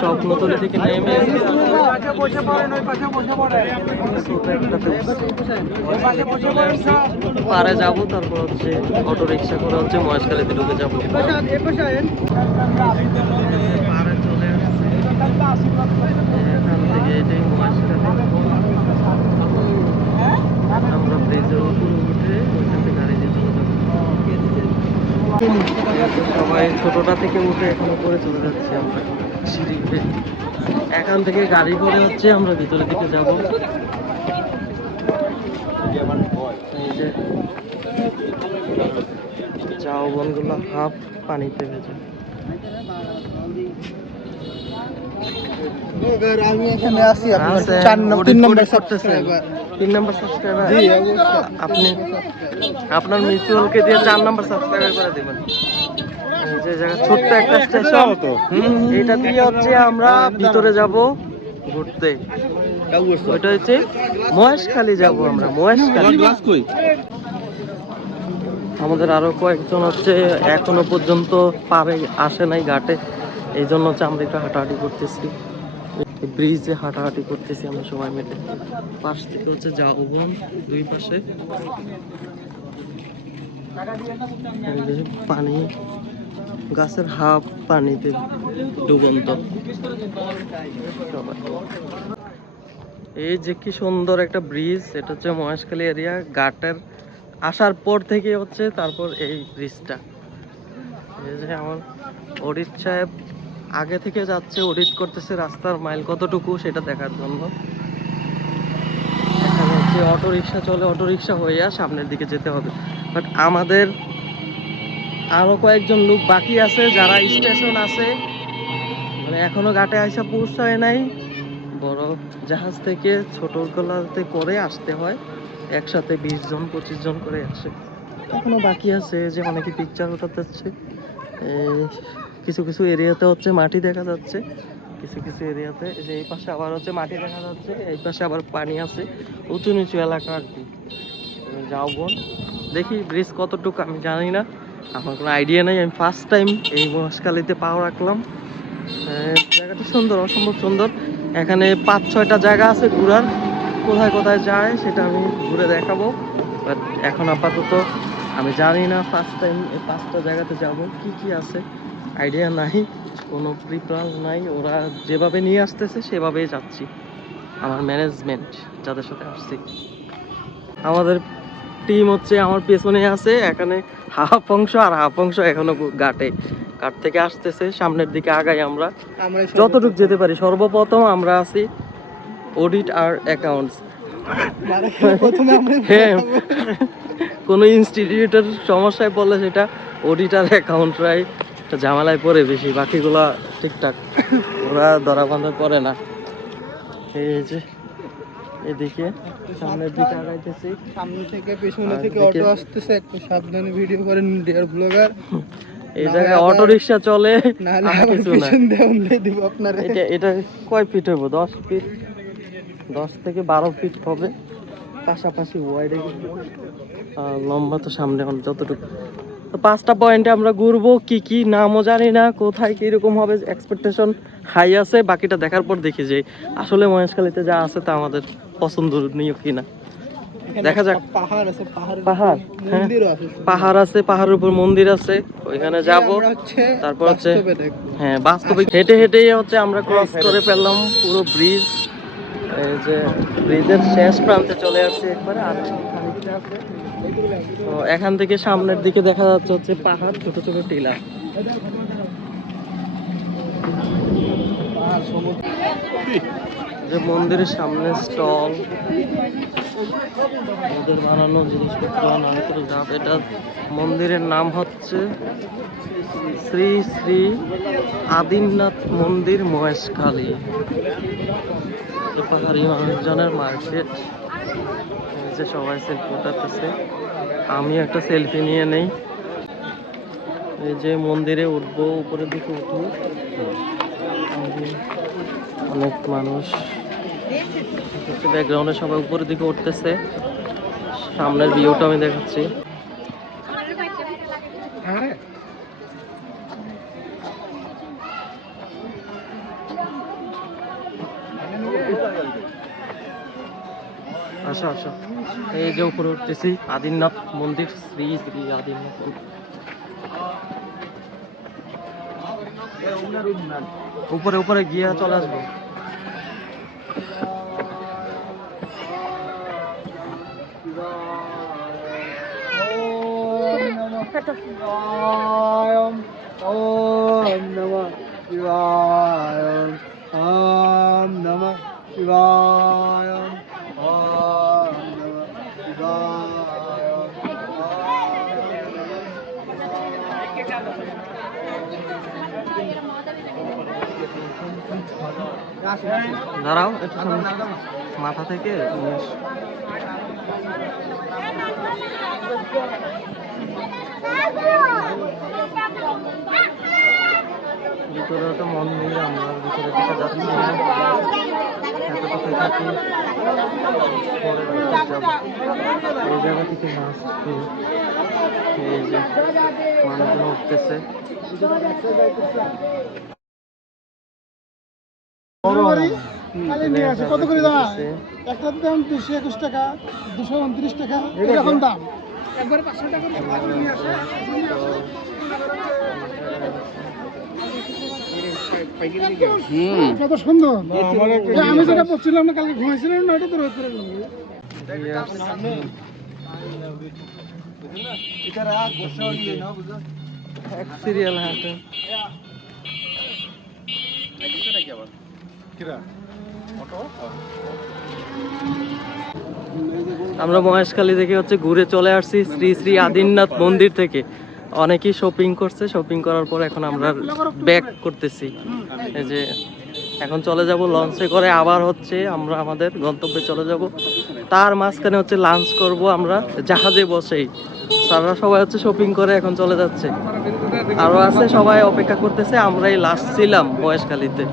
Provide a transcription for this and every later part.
স্বপ্নতলি থেকে নেমে পারে যাব তারপর হচ্ছে অটো রিক্সা করে হচ্ছে মহেশখালীতে ঢুকে যাব পারে চলে আসছে এখান থেকে এটাই মহেশখালী আমরা ব্রিজের উপরে উঠে ওইখান থেকে গাড়ি দিয়ে চলে যাব সবাই ছোটটা থেকে উঠে এখন করে চলে যাচ্ছি আমরা। সিঁড়ি উঠে এখান থেকে গাড়ি করে হচ্ছে আমরা ভিতরের দিকে যাব। চাও বনগুলো হাফ পানিতে ভেজে। আপনার দিয়ে চার নাম্বার সাবস্ক্রাইবার করে দেবেন যে জায়গা ছোট্ট একটা স্টেশন এটা দিয়ে হচ্ছে আমরা ভিতরে যাব ঘুরতে ওইটা হচ্ছে মহেশখালী যাব আমরা মহেশখালী আমাদের আরও কয়েকজন হচ্ছে এখনও পর্যন্ত পারে আসে নাই ঘাটে। এই জন্য হচ্ছে আমরা একটু হাঁটাহাঁটি করতেছি। ব্রিজে হাঁটাহাঁটি করতেছি আমরা সবাই মিলে। পাশ থেকে হচ্ছে যাওবন, দুই পাশে। পানি, গাছের হাফ পানিতে ডুবন্ত। এই যে কি সুন্দর একটা ব্রিজ, এটা হচ্ছে মহেশখালী এরিয়া ঘাটের আসার পর থেকে হচ্ছে তারপর এই ব্রিজটা। এই যে আমার অডিট সাহেব আগে থেকে যাচ্ছে অডিট করতেছে রাস্তার মাইল কতটুকু সেটা দেখার জন্য। এখানে অটো রিক্সা চলে অটো রিক্সা হয়ে সামনের দিকে যেতে হবে। বাট আমাদের আরও কয়েকজন লোক বাকি আছে যারা স্টেশন আছে। মানে এখনও ঘাটে আইসা পৌঁছায় নাই। বড় জাহাজ থেকে ছোট গলাতে করে আসতে হয়। একসাথে বিশ জন, পঁচিশ জন করে আসে। এখনও বাকি আছে, যে অনেকে পিকচার ওঠাতে কিছু কিছু এরিয়াতে হচ্ছে মাটি দেখা যাচ্ছে। কিছু কিছু এরিয়াতে যে এই পাশে আবার হচ্ছে মাটি দেখা যাচ্ছে, এই পাশে আবার পানি আছে। উঁচু নিচু এলাকা আর কি। তুমি যাও বোন। দেখি ব্রিজ কতটুকু আমি জানি না। আমার কোনো আইডিয়া নেই। আমি ফার্স্ট টাইম এই মহেশখালীতে পাও রাখলাম। জায়গাটা সুন্দর, অসম্ভব সুন্দর। এখানে পাঁচ, ছয়টা জায়গা আছে ঘোরার। কোথায় কোথায় যায় সেটা আমি ঘুরে দেখাবো। বাট এখন আপাতত আমি জানি না ফার্স্ট টাইম এই পাঁচটা জায়গাতে যাব। কি কি আছে? আইডিয়া নাই কোনো প্রিপ্লান নাই। ওরা যেভাবে নিয়ে আসতেছে সেভাবেই যাচ্ছি। আমার ম্যানেজমেন্ট যাদের সাথে আসছি। আমাদের টিম হচ্ছে আমার পেছনে আছে এখানে হাফ অংশ আর হাফ অংশ এখনও ঘাটে। ঘাট থেকে আসতেছে সামনের দিকে আগাই আমরা। যতটুকু যেতে পারি সর্বপ্রথম আমরা আছি অডিট আর অ্যাকাউন্টস হ্যাঁ। কোনো ইনস্টিটিউটের সমস্যায় পড়লে সেটা অডিটার অ্যাকাউন্টরাই একটা ঝামেলায় পড়ে বেশি বাকিগুলা ঠিকঠাক। ওরা ধরা বাঁধা করে না। এই যে এদিকে সামনের দিকে আগাইতেছি। সামনে থেকে পেছনে থেকে অটো আসতেছে একটু সাবধানে ভিডিও করেন ডিয়ার ব্লগার এই জায়গায় অটো চলে নাহলে কিছু না। পিছন দিব আপনারা। এটা এটা কয় ফিট হইব? দশ ফিট দশ থেকে বারো ফিট হবে। পাশাপাশি ওয়াইডে লম্বা তো সামনে যতটুকু তো পাঁচটা পয়েন্টে আমরা ঘুরবো কি কি নামও জানি না কোথায় কীরকম হবে এক্সপেকটেশন হাই আছে বাকিটা দেখার পর দেখি যে আসলে মহেশখালীতে যা আছে তা আমাদের পছন্দ পছন্দনীয় কিনা। এখানে দেখা যাক। পাহাড় আছে পাহাড় পাহাড়, হ্যাঁ। আছে পাহাড় আছে পাহাড়ের উপর মন্দির আছে ওইখানে যাব। তারপর হচ্ছে হ্যাঁ বাস্তবিক হেঁটে হেঁটেই হচ্ছে আমরা ক্রস করে ফেললাম পুরো ব্রিজ এই যে ব্রিজের শেষ প্রান্তে চলে আসছে একবারে আর খানিকটা আছে। তো এখান থেকে সামনের দিকে দেখা যাচ্ছে হচ্ছে পাহাড়, ছোট ছোট টিলা। যে মন্দিরের সামনে স্টল। ওদের বানানো, জিনিসপত্র নারকেল এটা মন্দিরের নাম হচ্ছে শ্রী শ্রী আদিনাথ মন্দির মহেশখালী। পাহাড়ি মানুষজনের মার্কেট। উঠতেছে সবাই সেলফি উঠাতেছে। আমি একটা সেলফি নিয়ে নেই। এই যে মন্দিরে উঠবো উপরের দিকে উঠবো। অনেক মানুষ। ব্যাকগ্রাউন্ডে সবাই উপরের দিকে উঠতেছে। সামনের ভিউটা আমি দেখাচ্ছি। আসো আসো। এই যে উপরে উঠতেছি আদিনাথ মন্দির, শ্রী শ্রী আদিনাথ উপরে উপরে গিয়ে চলে আসব। Om Namah Shivaya Om Namah Shivaya দাঁড়াও, একটু। মাথা থেকে নিয়ে তো মন নেই, আমরা ভিতরে দিকে যাচ্ছি। এই জায়গা থেকে মাছ এই যে মানুষজন উঠতেছে। কালে নিয়ে আসে। কত করে দাম। একটার দাম দুশো একুশ টাকা দুশো উনত্রিশ টাকা এরকম দাম। একবার পাঁচশো টাকা নিয়ে আসে। কত সুন্দর। আমি যেটা পড়ছিলাম না কালকে ঘুমাইছিলাম না ওটা তো রোদ করে। এক সিরিয়াল হাঁটে আমরা মহেশখালী থেকে হচ্ছে ঘুরে চলে আসছি শ্রী শ্রী আদিনাথ মন্দির থেকে। অনেকেই শপিং করছে শপিং করার পর এখন আমরা ব্যাক করতেছি। এই যে এখন চলে যাব লঞ্চে করে আবার হচ্ছে আমরা আমাদের গন্তব্যে চলে যাব। তার মাঝখানে হচ্ছে লাঞ্চ করব আমরা, জাহাজে বসেই। স্যাররা সবাই হচ্ছে শপিং করে এখন চলে যাচ্ছে। আরও আছে সবাই অপেক্ষা করতেছে, আমরাই লাস্ট ছিলাম মহেশখালীতে।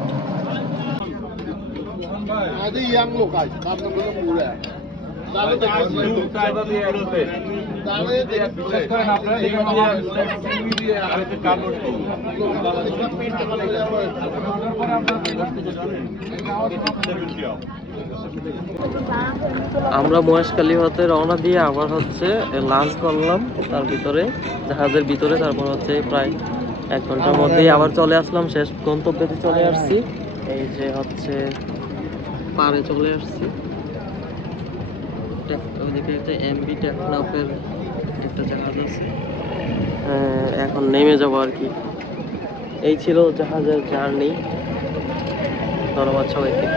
আজ ইয়াং লোক আজ আমরা মহেশখালী হতে রওনা দিয়ে আবার হচ্ছে লাঞ্চ করলাম, তার ভিতরে, জাহাজের ভিতরে, তারপর হচ্ছে প্রায় এক ঘণ্টার মধ্যেই আবার চলে আসলাম, শেষ গন্তব্যতে চলে আসছি। এই যে হচ্ছে পারে চলে আসছি। ওইদিকে একটা এমবি টেকনাফের একটা জাহাজ আছে। এখন নেমে যাব আর কি। এই ছিল জাহাজের জার্নি। ধন্যবাদ সবাইকে।